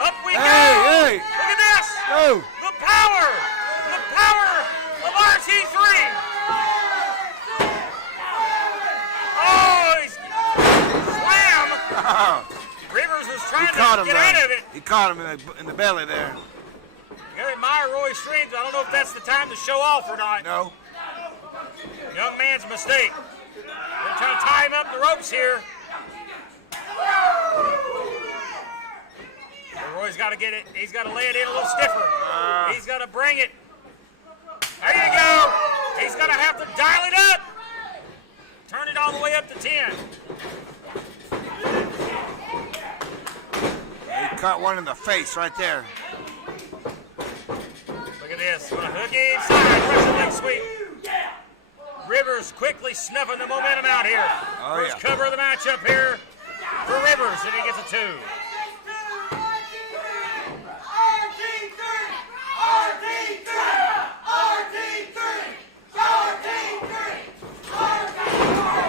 Up we go. Hey. Look at this. Go. The power of RT3. Oh, he's slam. Rivers was trying to get out of it. He caught him in the belly there. You gotta admire Roy's strength. I don't know if that's the time to show off or not. No. Young man's mistake. They're trying to tie him up in the ropes here. But Roy's got to get it. He's got to lay it in a little stiffer. He's got to bring it. There you go. He's going to have to dial it up. Turn it all the way up to 10. He caught one in the face right there. Look at this. Going to hook inside. Russian leg sweep. Rivers quickly snuffing the momentum out here. First cover of the matchup here for Rivers, and he gets a 2.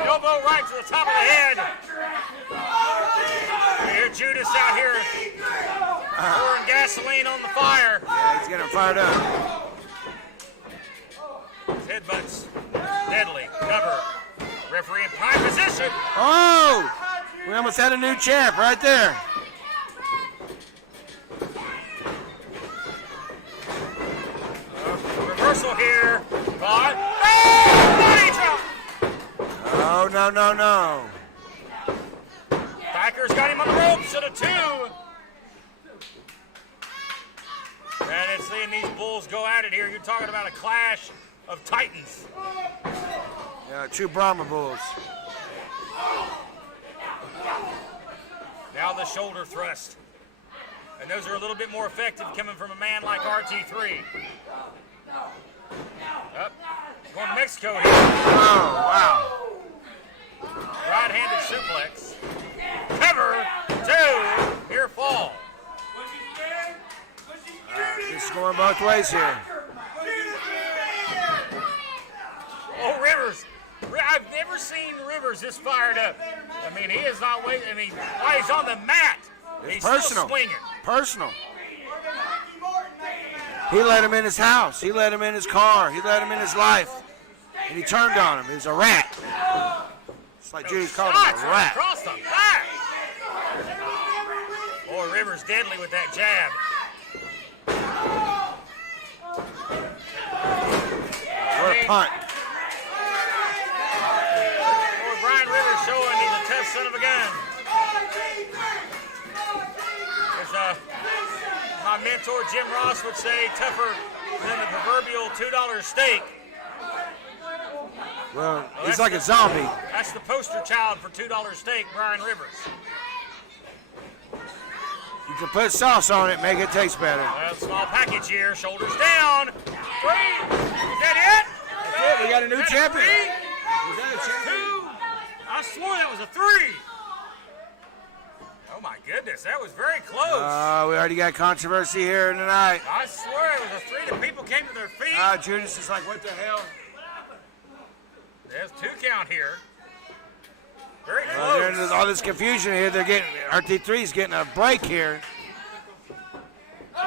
Elbow right to the top of the head. You hear Judas out here pouring gasoline on the fire. Yeah, he's getting fired up. Headbutts. Deadly. Cover. Referee in prime position. Oh! We almost had a new champ right there. Reversal here. Caught. Oh! Body drop. Oh, no. Thacker's got him on the ropes at a 2. And it's seeing these bulls go at it here. You're talking about a clash of titans. Yeah, 2 Brahma bulls. Now the shoulder thrust. And those are a little bit more effective coming from a man like RT3. Up. Going to Mexico here. Oh, wow. Right-handed suplex. Cover. 2. Here fall. It's going both ways here. Oh, Rivers. I've never seen Rivers this fired up. I mean, he is not waiting. I mean, while he's on the mat, he's personal. still swinging. Personal. He let him in his house. He let him in his car. He let him in his life. And he turned on him. He's a rat. It's like Judy's called him a rat. Across the back. Boy, Rivers deadly with that jab. What a punt. Boy, Brian Rivers showing he's a tough son of a gun. As my mentor Jim Ross would say, tougher than the proverbial $2 steak. Well, he's like a zombie. That's the poster child for $2 steak, Brian Rivers. You can put sauce on it, make it taste better. Well, small package here, shoulders down. 3. Is that it? That's it. We got a new champion. 3? Is that a champion? 2? I swore that was a 3. Oh my goodness, that was very close. We already got controversy here tonight. I swear it was a 3 that people came to their feet. Judas is like, what the hell? There's 2 count here. Very There's close. all this confusion here. They're getting RT3's getting a break here. Look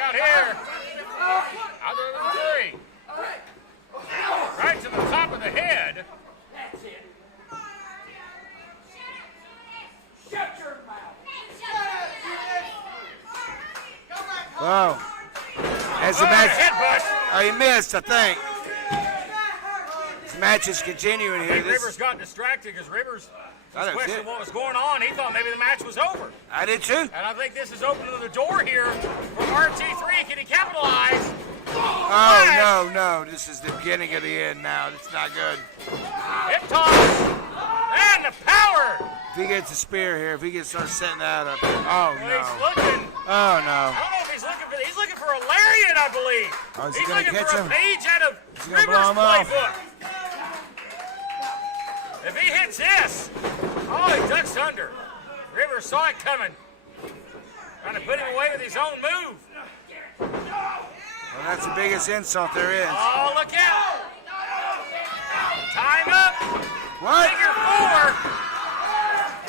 out here. Out there with the 3. Right to the top of the head. Whoa. As the match, he missed, I think. This match is continuing I here. think Rivers got distracted because Rivers was questioning what was going on. He thought maybe the match was over. I did too. And I think this is opening the door here for RT3. Can he capitalize? Oh, no. This is the beginning of the end now. It's not good. Hip toss. And the power. If he gets a spear here, if he gets started setting that up. Oh, no. He's looking. Oh, no. I don't know if he's looking for a lariat, I believe. Oh, is he he's gonna looking catch for him? a page out of Is he gonna Rivers' blow him off? playbook. If he hits this, he ducks under. Rivers saw it coming. Trying to put him away with his own move. Well, that's the biggest insult there is. Oh, look out. Time up. What? Figure 4.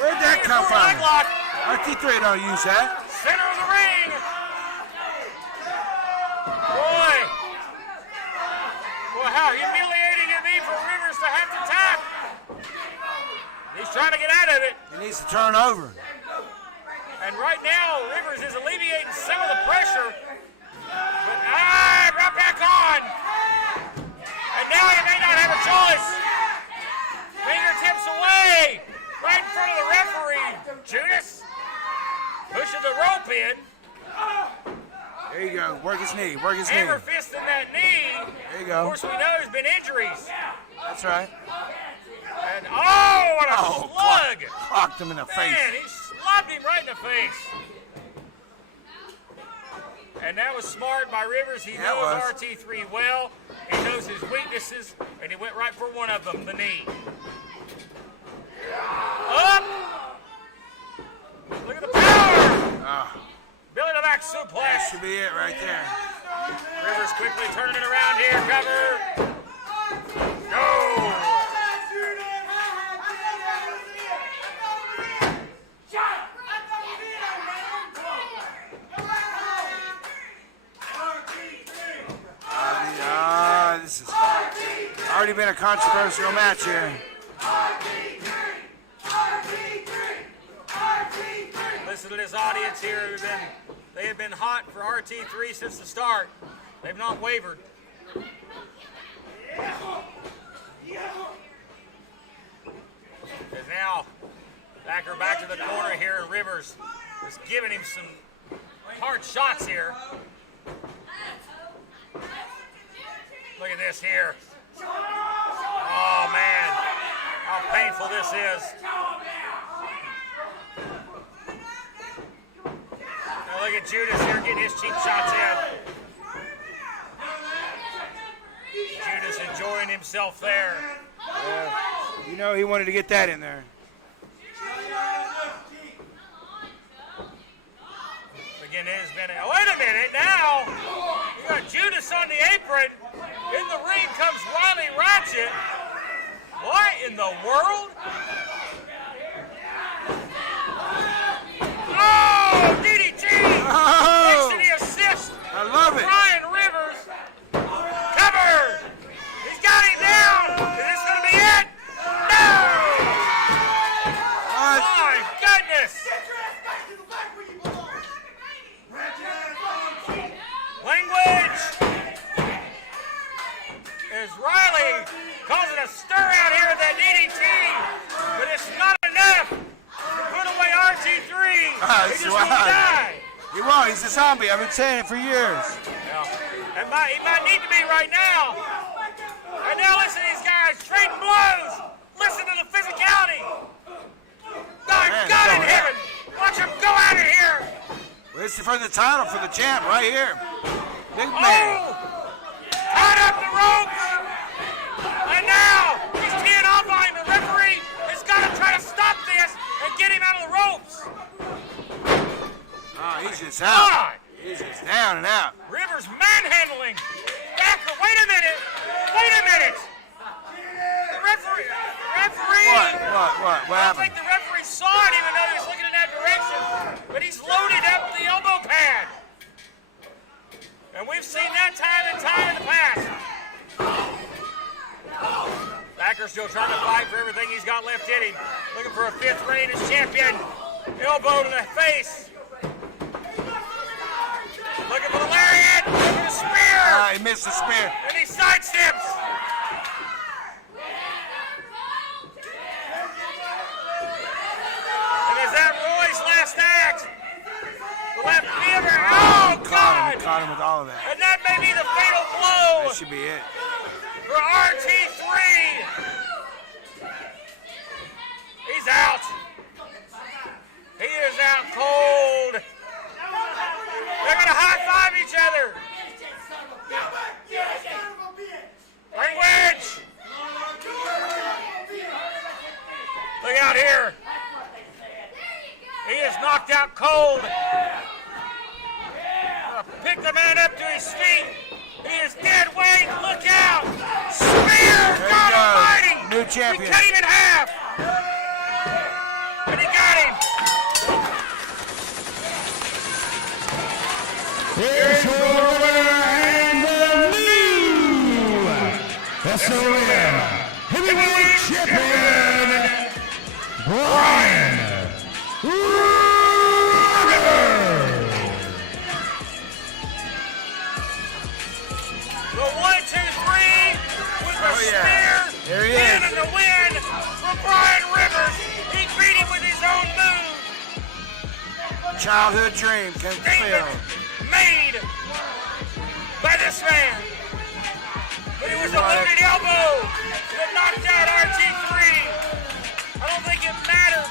Where'd that come Figure 4 from? leg lock. RT3 don't use that. Center of the ring. Boy, how humiliating it be for Rivers to have to tap. He's trying to get out of it. He needs to turn over. And right now, Rivers is alleviating some of the pressure. But right back on. And now he may not have a choice. Fingertips away. Right in front of the referee. Judas pushing the rope in. There you go. Work his knee. Work his knee. Hammer fisting that knee. There you Of go. course, we know there's been injuries. That's right. And what a slug! Clocked him in the face. Man, he slobbed him right in the face. And that was smart by Rivers. He knows RT3 well. He knows his weaknesses, and he went right for one of them, the knee. Up! Look at the power! Billy the back suplex. That should be it right there. Rivers quickly turning it around here. Cover. Go! This has already been a controversial match here. Listen to this audience here. They have been hot for RT3 since the start. They've not wavered. And now, back to the corner here, and Rivers is giving him some hard shots here. Look at this here. Oh, man. How painful this is. Now look at Judas here getting his cheap shots in. Judas enjoying himself there. You know he wanted to get that in there. Again, it has been wait a minute now. You got Judas on the apron. In the ring comes Riley Ratchet. What in the world? Oh, DDT! Next to the assist. I love it. Ryan Rivers. Cover. He's got him down. Is this going to be it? No! My goodness. Language. Is Riley causing a stir out here with that DDT, but it's not enough to put away RT3. He just won't die. He won't. He's a zombie. I've been saying it for years. Yeah. He might need to be right now. And now listen to these guys trading blows. Listen to the physicality. My God in heaven. Watch him go out of here. Well, this is for the title, for the champ, right here. Big man. Tied up the ropes. And now he's teeing off on him. The referee has got to try to stop this. get him out of the ropes. Oh, he's just God. out. He's just down and out. Rivers manhandling. Backer, wait a minute. Wait a minute. The referee. What I don't happened? think the referee saw it even though he was looking in that direction. But he's loaded up the elbow pad. And we've seen that time and time in the past. Backer's still trying to fight for everything he's got left in him. Looking for a fifth reign as champion. Elbow to the face. Looking for the lariat. Looking for the spear. He missed the spear. And he sidesteps. And is that Roy's last act? The left liver. Oh, God. Caught him with all of that. And that may be the fatal blow That should be it. for RT3. He's out. He is out cold. They're going to high-five each other. Bring wedge. Look out here. He is knocked out cold. Pick the man up to his feet. He is dead weight. Look out. Spear. There God he goes. almighty. New champion. He cut him in half. And he got him. Here's your winner and the new SOM Heavyweight Champion, Brian Rivers. The 1-2-3 with the spear. There he in is. and the win for Brian Rivers. He beat him with his own move. Childhood dream came Statement fulfilled. made by this man. But it was a loaded elbow that knocked out RT3. I don't think it mattered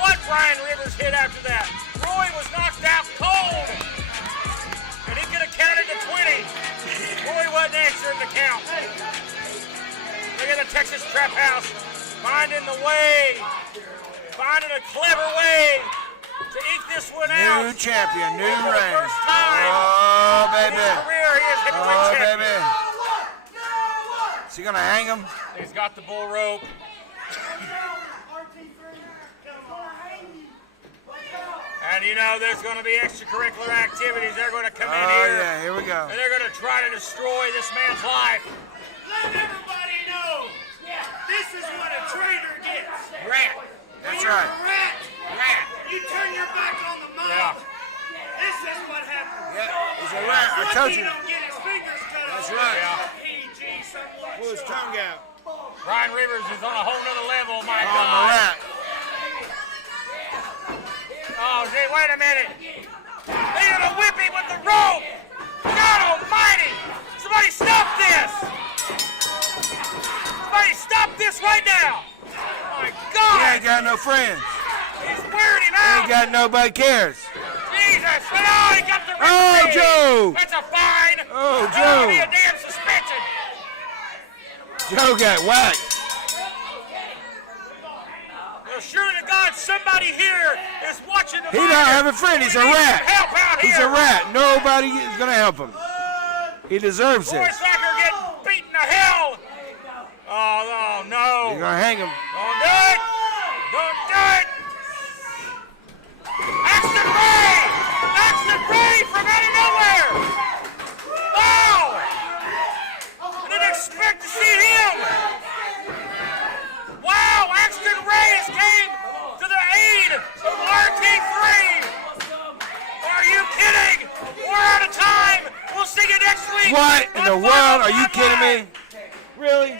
what Brian Rivers hit after that. Roy was knocked out cold. And he could have counted to 20. Roy wasn't answering the count. Look at the Texas Trap House finding the way, finding a clever way to eke this one out. New champion, new For the reign. first time Oh, in his baby. career, he is heavyweight Oh, champion. baby. Is he going to hang him? He's got the bull rope. And you know there's going to be extracurricular activities. They're going to come in Oh, here. yeah, here we go. And they're going to try to destroy this man's life. Let everybody know this is what a traitor gets. Rat. That's You're right. a rat. Rat. You turn your back on the mob. Yeah. This is what happens. Yeah, he's a rat. I Lucky told he you. don't get his fingers cut off. That's right. Yeah. PG somewhat. Pull his tongue out. Brian Rivers is on a whole nother level. My Oh, God. the rat. Oh, gee, wait a minute. They're going to whip him with the rope. God almighty. Somebody stop this. Somebody stop this right now. Oh, my He God. ain't got no friends. He's wearing him He out. ain't got nobody cares. Jesus. Oh, he got the Oh, referee. Joe. That's a fine. Oh, That ought to be Joe. a damn suspension. Joe got whacked. Well, sure to God, somebody here is watching the He don't fight. have a friend. He's a We need some rat. help out He's here. a rat. Nobody is going to help him. He deserves Roy this. Thacker getting beaten to hell. Oh, no. You're going to hang him. Don't do it. Don't do it. Axton Ray. Axton Ray from out of nowhere. Wow. I didn't expect to see him. Wow, Axton Ray came to the aid of RT3. Are you kidding? We're out of time. We'll see you next week. What in on the world? Final Are you Fight kidding Live. me? Really?